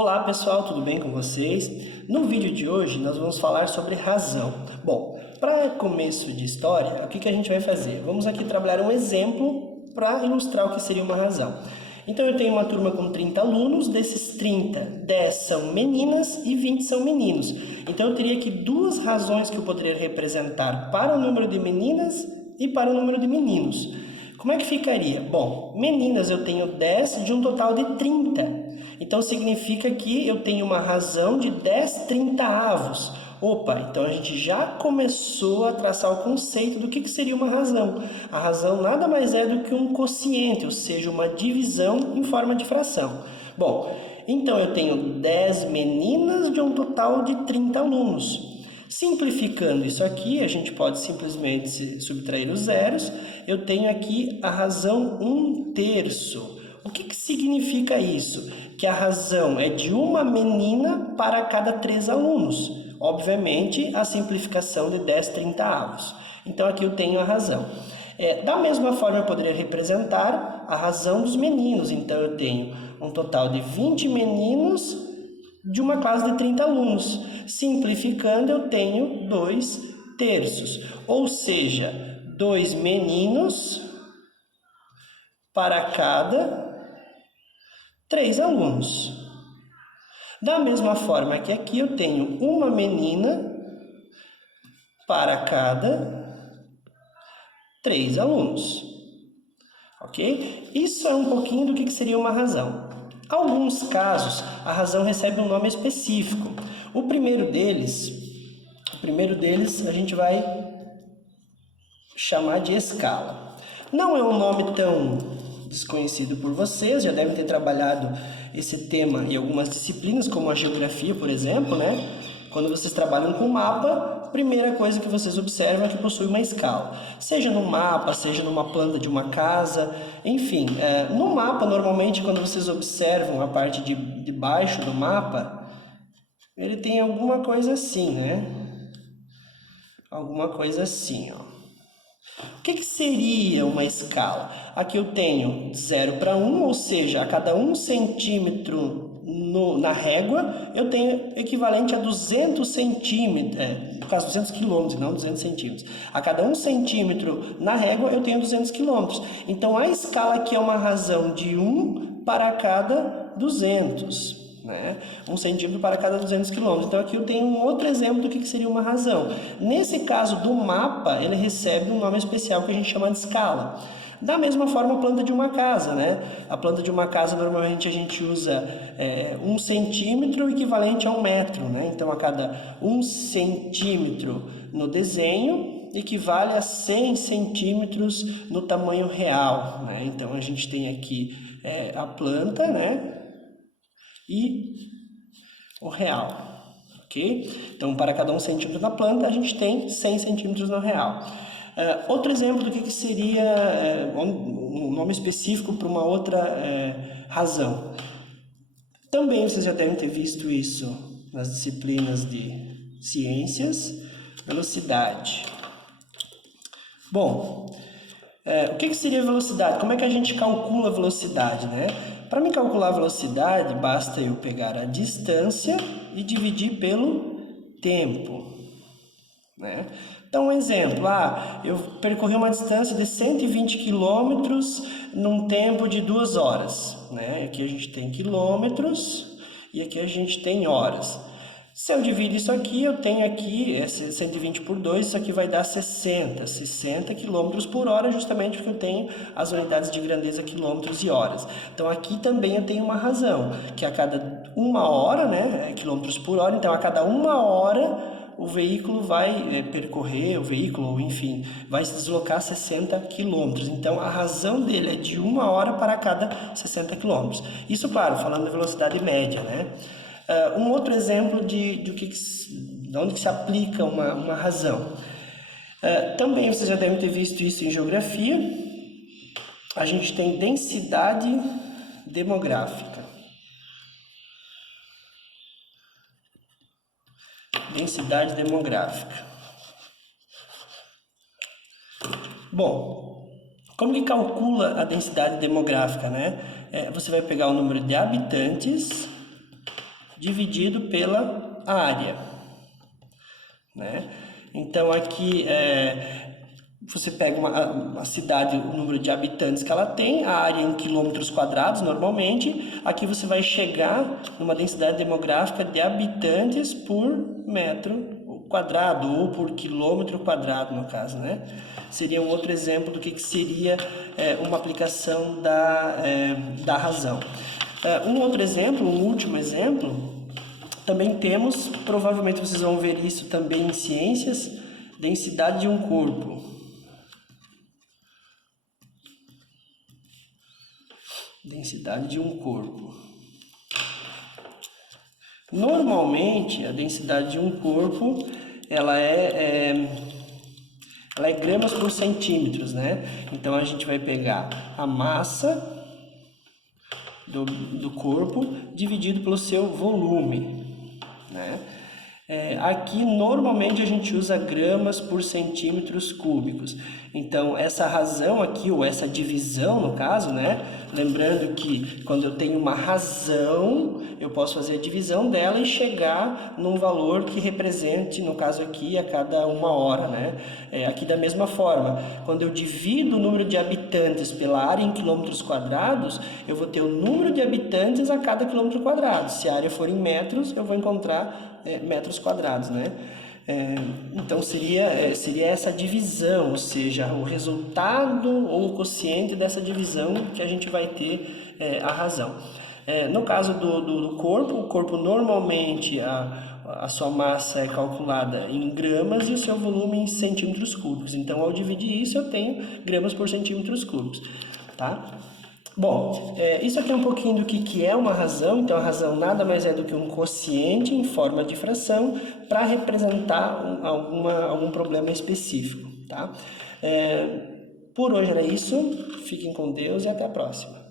Olá pessoal, tudo bem com vocês? No vídeo de hoje nós vamos falar sobre razão. Bom, para começo de história, o que a gente vai fazer? Vamos aqui trabalhar um exemplo para ilustrar o que seria uma razão. Então eu tenho uma turma com 30 alunos, desses 30, 10 são meninas e 20 são meninos. Então eu teria aqui duas razões que eu poderia representar para o número de meninas e para o número de meninos. Como é que ficaria? Bom, meninas eu tenho 10 de um total de 30. Então significa que eu tenho uma razão de 10 trintaavos. Opa, então a gente já começou a traçar o conceito do que seria uma razão. A razão nada mais é do que um quociente, ou seja, uma divisão em forma de fração. Bom, então eu tenho 10 meninas de um total de 30 alunos. Simplificando isso aqui, a gente pode simplesmente subtrair os zeros. Eu tenho aqui a razão 1/3. O que significa isso? Que a razão é de uma menina para cada 3 alunos. Obviamente, a simplificação de 10 trintaavos. Então, aqui eu tenho a razão. Da mesma forma, eu poderia representar a razão dos meninos. Então, eu tenho um total de 20 meninos de uma classe de 30 alunos. Simplificando, eu tenho 2/3. Ou seja, 2 meninos para cada 3 alunos. Da mesma forma que aqui eu tenho uma menina para cada 3 alunos. Ok? Isso é um pouquinho do que seria uma razão. Alguns casos, a razão recebe um nome específico. O primeiro deles a gente vai chamar de escala. Não é um nome tão desconhecido por vocês, já devem ter trabalhado esse tema em algumas disciplinas, como a geografia, por exemplo, né? Quando vocês trabalham com mapa, a primeira coisa que vocês observam é que possui uma escala. Seja no mapa, seja numa planta de uma casa, enfim. No mapa, normalmente, quando vocês observam a parte de baixo do mapa, ele tem alguma coisa assim, né? Alguma coisa assim, ó. O que seria uma escala? Aqui eu tenho 0 para 1, ou seja, a cada 1 centímetro na régua, eu tenho equivalente a 200 centímetros, no caso 200 quilômetros, não 200 centímetros. A cada 1 centímetro na régua, eu tenho 200 quilômetros. Então, a escala aqui é uma razão de 1 para cada 200. Né? 1 centímetro para cada 200 quilômetros. Então aqui eu tenho um outro exemplo do que seria uma razão. Nesse caso do mapa, ele recebe um nome especial que a gente chama de escala. Da mesma forma, a planta de uma casa, né? A planta de uma casa, normalmente a gente usa 1 centímetro equivalente a 1 metro, né? Então a cada 1 centímetro no desenho equivale a 100 centímetros no tamanho real, né? Então a gente tem aqui a planta, né? E o real, ok? Então, para cada 1 centímetro da planta, a gente tem 100 centímetros no real. Outro exemplo do que seria um nome específico para uma outra razão. Também vocês já devem ter visto isso nas disciplinas de ciências, velocidade. Bom, o que seria velocidade? Como é que a gente calcula a velocidade, né? Para me calcular a velocidade, basta eu pegar a distância e dividir pelo tempo, né? Então, um exemplo, eu percorri uma distância de 120 quilômetros num tempo de 2 horas, né? Aqui a gente tem quilômetros e aqui a gente tem horas. Se eu divido isso aqui, eu tenho aqui 120 por 2, isso aqui vai dar 60 km por hora, justamente porque eu tenho as unidades de grandeza quilômetros e horas. Então aqui também eu tenho uma razão, que a cada 1 hora, né, quilômetros por hora, então a cada 1 hora o veículo vai percorrer, enfim, vai se deslocar 60 quilômetros. Então a razão dele é de 1 hora para cada 60 quilômetros. Isso, claro, falando da velocidade média, né? Um outro exemplo de onde que se aplica uma razão. Também vocês já devem ter visto isso em geografia. A gente tem densidade demográfica. Densidade demográfica. Bom, como que calcula a densidade demográfica, né? Você vai pegar o número de habitantes dividido pela área, né? Então, aqui você pega uma cidade, o número de habitantes que ela tem, a área em quilômetros quadrados normalmente. Aqui você vai chegar numa densidade demográfica de habitantes por metro quadrado ou por quilômetro quadrado, no caso, né? Seria um outro exemplo do que seria uma aplicação da razão. Um outro exemplo, um último exemplo, também temos, provavelmente vocês vão ver isso também em ciências, densidade de um corpo. Densidade de um corpo. Normalmente, a densidade de um corpo, ela é gramas por centímetros, né? Então, a gente vai pegar a massa do corpo dividido pelo seu volume, né? Aqui, normalmente, a gente usa gramas por centímetros cúbicos. Então, essa razão aqui, ou essa divisão, no caso, né? Lembrando que quando eu tenho uma razão, eu posso fazer a divisão dela e chegar num valor que represente, no caso aqui, a cada 1 hora, né? Aqui da mesma forma, quando eu divido o número de habitantes pela área em quilômetros quadrados, eu vou ter o número de habitantes a cada quilômetro quadrado. Se a área for em metros, eu vou encontrar metros quadrados, né? Então seria essa divisão, ou seja, o resultado ou o quociente dessa divisão que a gente vai ter a razão. No caso do corpo, o corpo normalmente a sua massa é calculada em gramas e o seu volume em centímetros cúbicos. Então, ao dividir isso, eu tenho gramas por centímetros cúbicos, tá? Bom, isso aqui é um pouquinho do que é uma razão. Então, a razão nada mais é do que um quociente em forma de fração para representar algum problema específico, tá? Por hoje era isso. Fiquem com Deus e até a próxima.